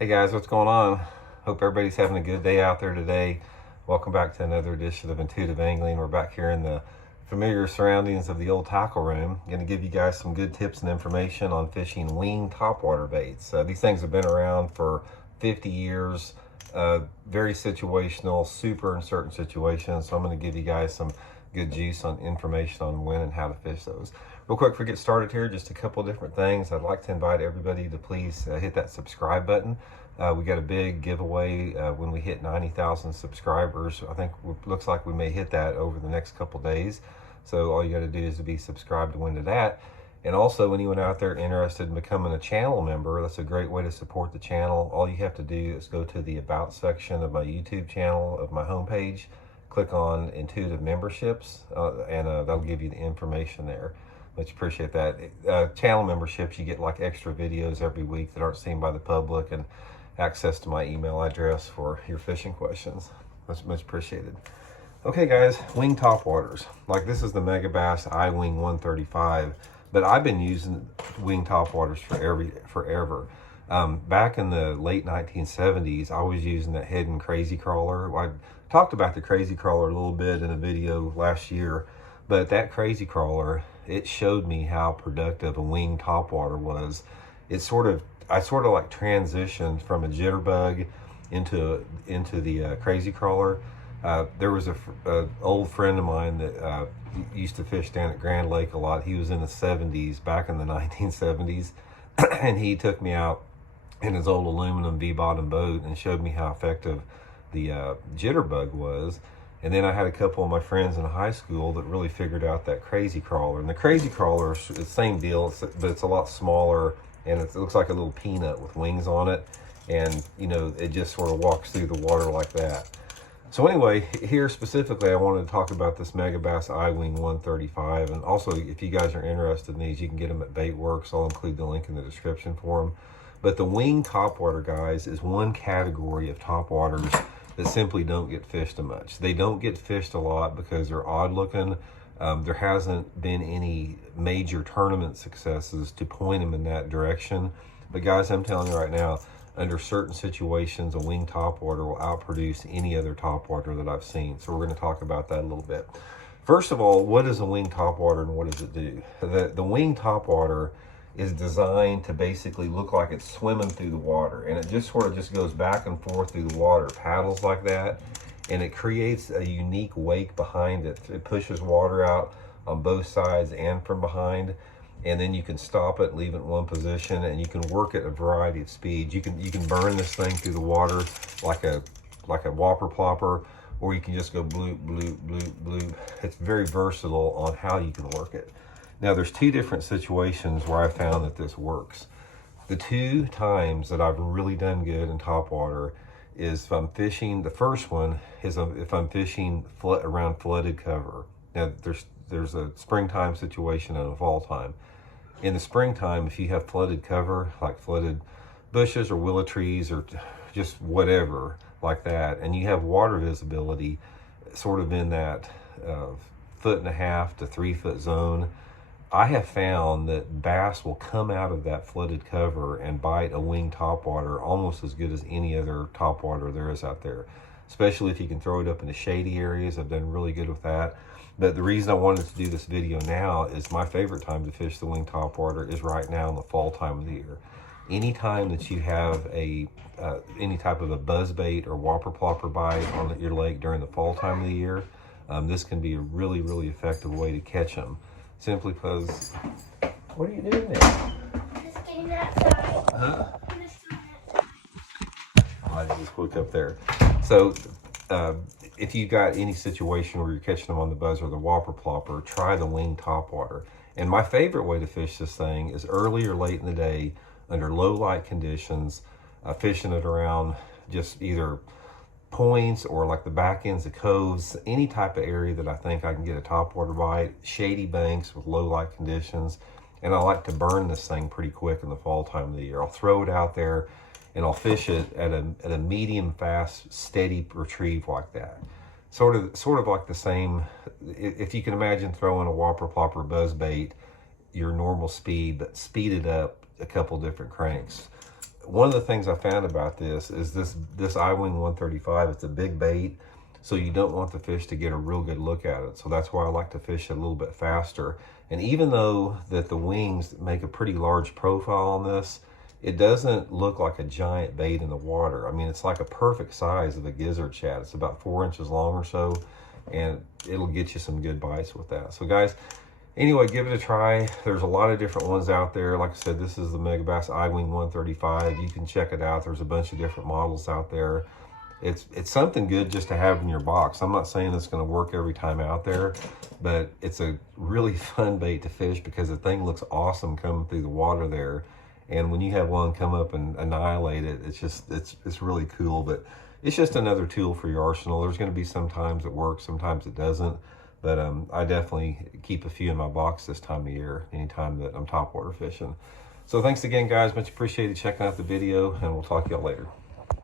Hey guys, what's going on? Hope everybody's having a good day out there today. Welcome back to another edition of Intuitive Angling. We're back here in the familiar surroundings of the old tackle room. Going to give you guys some good tips and information on fishing wing topwater baits. These things have been around for 50 years. Very situational, super in certain situations. So I'm going to give you guys some good juice on information on when and how to fish those. Real quick, before we get started here, just a couple different things. I'd like to invite everybody to please hit that subscribe button. We got a big giveaway when we hit 90,000 subscribers. I think it looks like we may hit that over the next couple days. So all you got to do is to be subscribed to win to that. And also, anyone out there interested in becoming a channel member, that's a great way to support the channel. All you have to do is go to the About section of my YouTube channel, of my homepage, click on Intuitive Memberships, and that'll give you the information there. Much appreciate that. Channel memberships, you get like extra videos every week that aren't seen by the public, and access to my email address for your fishing questions. Much appreciated. Okay guys, wing topwaters. Like this is the Megabass iWing 135, but I've been using wing topwaters forever. Back in the late 1970s, I was using that Head Crazy Crawler. I talked about the Crazy Crawler a little bit in a video last year, but that Crazy Crawler, it showed me how productive a wing topwater was. I sort of like transitioned from a jitterbug into the Crazy Crawler. There was a old friend of mine that used to fish down at Grand Lake a lot. He was in the 70s, back in the 1970s, and he took me out in his old aluminum V-bottom boat and showed me how effective the jitterbug was. And then I had a couple of my friends in high school that really figured out that Crazy Crawler. And the Crazy Crawler is the same deal, but it's a lot smaller, and it looks like a little peanut with wings on it. And, you know, it just sort of walks through the water like that. So anyway, here specifically, I wanted to talk about this Megabass iWing 135. And also, if you guys are interested in these, you can get them at Baitworks. I'll include the link in the description for them. But the wing topwater, guys, is one category of topwaters that simply don't get fished much. They don't get fished a lot because they're odd looking. There hasn't been any major tournament successes to point them in that direction. But guys, I'm telling you right now, under certain situations, a wing topwater will outproduce any other topwater that I've seen. So we're going to talk about that a little bit. First of all, what is a wing topwater and what does it do? The wing topwater is designed to basically look like it's swimming through the water, and it just sort of just goes back and forth through the water, paddles like that, and it creates a unique wake behind it. It pushes water out on both sides and from behind, and then you can stop it, leave it in one position, and you can work at a variety of speeds. You can burn this thing through the water like a Whopper Plopper, or you can just go bloop, bloop, bloop, bloop. It's very versatile on how you can work it. Now, there's two different situations where I found that this works. The two times that I've really done good in topwater is if I'm fishing, the first one is if I'm fishing around flooded cover. Now, there's a springtime situation and a fall time. In the springtime, if you have flooded cover, like flooded bushes or willow trees or just whatever like that, and you have water visibility sort of in that 1.5 to 3 foot zone, I have found that bass will come out of that flooded cover and bite a wing topwater almost as good as any other topwater there is out there, especially if you can throw it up in the shady areas. I've done really good with that. But the reason I wanted to do this video now is my favorite time to fish the wing topwater is right now in the fall time of the year. Anytime that you have any type of a buzzbait or Whopper Plopper bite on your lake during the fall time of the year, this can be a really, really effective way to catch them. Simply because, what are you doing there? Just getting outside. Huh? I just woke up there. So, if you got any situation where you're catching them on the buzz or the Whopper Plopper, try the wing topwater. And my favorite way to fish this thing is early or late in the day under low light conditions, fishing it around just either points or like the back ends of coves, any type of area that I think I can get a topwater bite, shady banks with low light conditions. And I like to burn this thing pretty quick in the fall time of the year. I'll throw it out there and I'll fish it at a medium fast, steady retrieve like that. Sort of like the same, if you can imagine throwing a Whopper Plopper buzzbait, your normal speed, but speed it up a couple different cranks. one of the things I found about this is this I-Wing 135, it's a big bait, so you don't want the fish to get a real good look at it. So that's why I like to fish it a little bit faster. And even though that the wings make a pretty large profile on this, it doesn't look like a giant bait in the water. I mean, it's like a perfect size of a gizzard shad. It's about 4 inches long or so, and it'll get you some good bites with that. So guys, anyway, give it a try. There's a lot of different ones out there. Like I said, this is the Megabass I-Wing 135. You can check it out. There's a bunch of different models out there. It's something good just to have in your box. I'm not saying it's going to work every time out there, but it's a really fun bait to fish because the thing looks awesome coming through the water there. And when you have one come up and annihilate it, it's really cool. But it's just another tool for your arsenal. There's going to be sometimes it works, sometimes it doesn't. But I definitely keep a few in my box this time of year, anytime that I'm topwater fishing. So thanks again, guys. Much appreciated checking out the video, and we'll talk to y'all later.